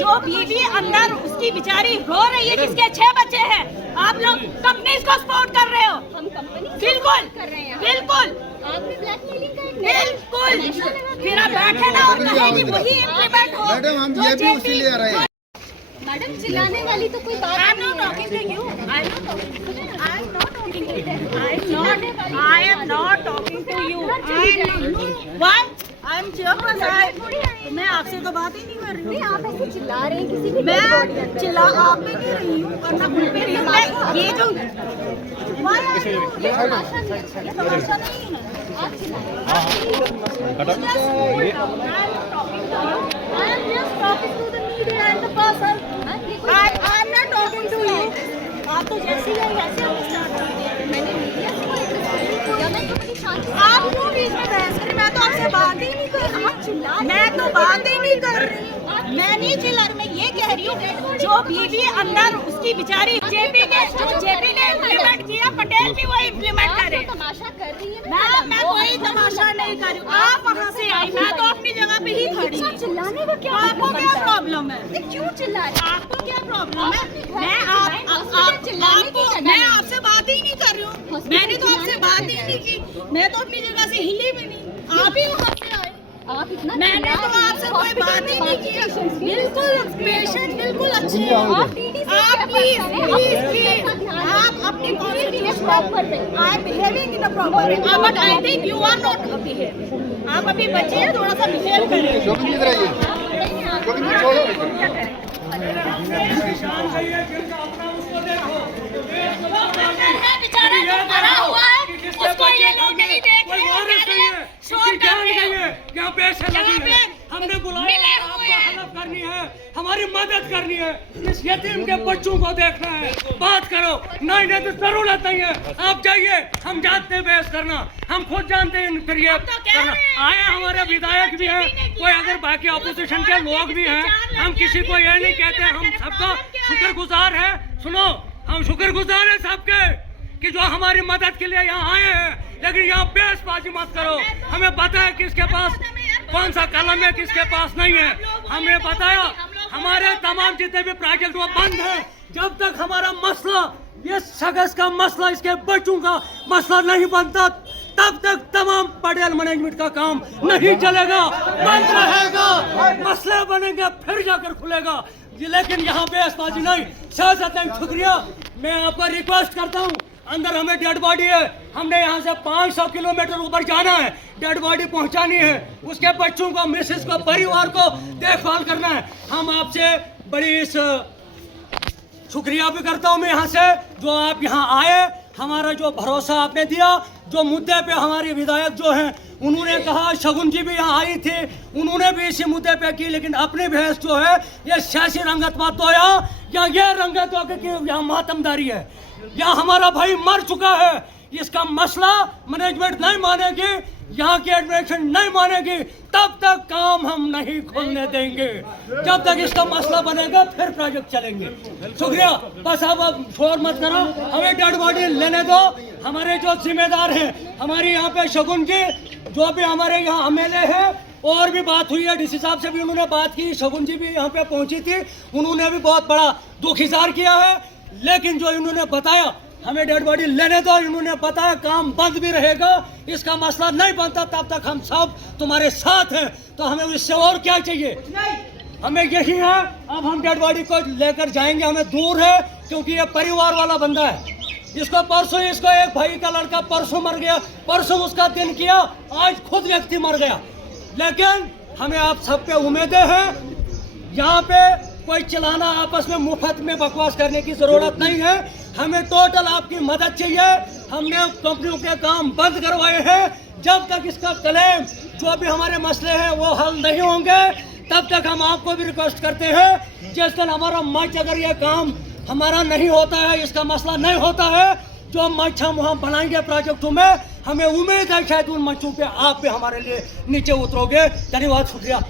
जो बीवी अंदर उसकी बेचारी रो रही है, जिसके 6 बच्चे हैं, आप लोग कंपनीज को सपोर्ट कर रहे हो। हम कंपनी बिल्कुल कर रहे हैं। बिल्कुल आपने ब्लैकमेलिंग का बिल्कुल। फिर आप बैठे ना और कहें कि वही इम्प्लीमेंट हो। मैडम हम ये भी उसी लिए आ रहे हैं। मैडम चिल्लाने वाली तो कोई बात I am not talking to you. I am not talking to you. I am not talking to you. I am not talking to you. Why? I am chairperson. मैं आपसे तो बात ही नहीं कर रही नहीं, हूँ। आप ऐसे चिल्ला रहे हैं किसी भी मैं चिल्ला आप पे नहीं रही हूँ और ना खुद पे रही हूँ। मैं ये जो ये तमाशा नहीं है, ये तमाशा नहीं है। आप चिल्ला आप तो जैसे ही वैसे हम स्टार्ट करते हैं। मैंने मीडिया से कोई इंटरव्यू किया, मैं तो बड़ी शांति से आप क्यों बीच में बहस कर रही? मैं तो आपसे बात ही नहीं कर रही। आप चिल्ला रहे हैं। मैं तो बात ही नहीं कर रही हूँ। मैं नहीं चिल्ला रही, मैं ये कह रही हूँ जो बीवी अंदर उसकी बेचारी जेपी ने इम्प्लीमेंट किया, पटेल भी वो इम्प्लीमेंट करे। आप तमाशा कर रही है। मैं कोई तमाशा नहीं कर रही हूँ। आप वहाँ से आई, मैं तो अपनी जगह पे ही खड़ी हूँ। चिल्लाने का क्या आपको क्या प्रॉब्लम है? क्यों चिल्ला रहे हैं? आपको क्या प्रॉब्लम है? चिल्लाने मैं आपसे बात ही नहीं कर रही हूँ। मैंने तो आपसे बात ही नहीं की। मैं तो अपनी जगह से हिली भी नहीं। आप ही वहाँ से आए। आप इतना मैंने तो आपसे कोई बात ही नहीं की। बिल्कुल पेशेंट बिल्कुल अच्छे हैं। आप प्लीज आप अपनी I am behaving in a proper way, but I think you are not behaving. आप अभी बच्चे हैं, थोड़ा सा बिहेव करें। शोभन इधर आइए। शोभन जी छोड़ो। बेचारा मरा हुआ है, उसको ये लोग नहीं देख रहे हैं। शोर कर रहे हैं। यहाँ पैसे लगी है, हमने बुलाया मिले आपको हुए हैं। हेल्प करनी है, हमारी मदद करनी है, इस यतीम के बच्चों को देखना है, बात करो। नहीं नहीं तो जरूरत नहीं है, आप जाइए, हम जानते हैं बहस करना, हम खुद जानते हैं। फिर ये करना आए हमारे विधायक भी हैं, कोई अगर बाकी अपोजिशन के लोग भी हैं, हम किसी को ये नहीं कहते, हम सबका शुक्रगुजार है। सुनो, हम शुक्रगुजार है सबके कि जो हमारी मदद के लिए यहाँ आए हैं, लेकिन यहाँ बहसबाजी मत करो। हमें पता है किसके पास कौन सा कलम है, किसके पास नहीं है। हमने बताया हमारे तमाम जितने भी प्रोजेक्ट वो बंद है। जब तक हमारा मसला, ये शख्स का मसला, इसके बच्चों का मसला नहीं बनता, तब तक तमाम पटेल मैनेजमेंट का काम नहीं चलेगा, बंद रहेगा। मसले बनेंगे फिर जाकर खुलेगा, लेकिन यहाँ बहसबाजी नहीं। सियासत नहीं। शुक्रिया। मैं आपको रिक्वेस्ट करता हूँ, अंदर हमें डेड बॉडी है, हमने यहाँ से 500 किलोमीटर ऊपर जाना है, डेड बॉडी पहुँचानी है, उसके बच्चों को, मिसेस को, परिवार को देखभाल करना है। हम आपसे बड़ी इस शुक्रिया भी करता हूँ मैं यहाँ से, जो आप यहाँ आए, हमारा जो भरोसा आपने दिया, जो मुद्दे पे हमारे विधायक जो हैं उन्होंने कहा, शगुन जी भी यहाँ आई थी, उन्होंने भी इसी मुद्दे पे की, लेकिन अपनी बहस जो है ये सियासी रंगत मत दो। यहाँ ये रंगत हो कि यहाँ मातमदारी है। यहाँ हमारा भाई मर चुका है, इसका मसला मैनेजमेंट नहीं मानेगी, यहाँ की एडमिनिस्ट्रेशन नहीं मानेगी, तब तक काम हम नहीं खोलने देंगे। जब तक इसका मसला बनेगा फिर प्रोजेक्ट चलेंगे। शुक्रिया। बस अब शोर मत करो, हमें डेड बॉडी लेने दो। हमारे जो जिम्मेदार हैं, हमारी यहाँ पे शगुन जी, जो भी हमारे यहाँ एमएलए हैं, और भी बात हुई है, डीसी साहब से भी उन्होंने बात की, शगुन जी भी यहाँ पे पहुंची थी, उन्होंने भी बहुत बड़ा दुख इज़हार किया है। लेकिन जो इन्होंने बताया हमें डेड बॉडी लेने दो, इन्होंने बताया काम बंद भी रहेगा, इसका मसला नहीं बनता तब तक हम सब तुम्हारे साथ हैं। तो हमें इससे और क्या चाहिए? हमें यही है। अब हम डेड बॉडी को लेकर जाएंगे, हमें दूर है क्योंकि ये परिवार वाला बंदा है। इसको परसों, इसको एक भाई का लड़का परसों मर गया, परसों उसका दिन किया, आज खुद व्यक्ति मर गया। लेकिन हमें आप सब पे उम्मीदें हैं। यहाँ पे कोई चलाना, आपस में मुफ्त में बकवास करने की जरूरत नहीं है। हमें टोटल आपकी मदद चाहिए। हमने कंपनियों के काम बंद करवाए हैं। जब तक इसका क्लेम, जो भी हमारे मसले हैं वो हल नहीं होंगे, तब तक हम आपको भी रिक्वेस्ट करते हैं, जिस दिन हमारा मंच, अगर ये काम हमारा नहीं होता है, इसका मसला नहीं होता है, जो मंच हम वहाँ बनाएंगे प्रोजेक्टों में, हमें उम्मीद है शायद उन मंचों पे आप भी हमारे लिए नीचे उतरोगे। धन्यवाद, शुक्रिया।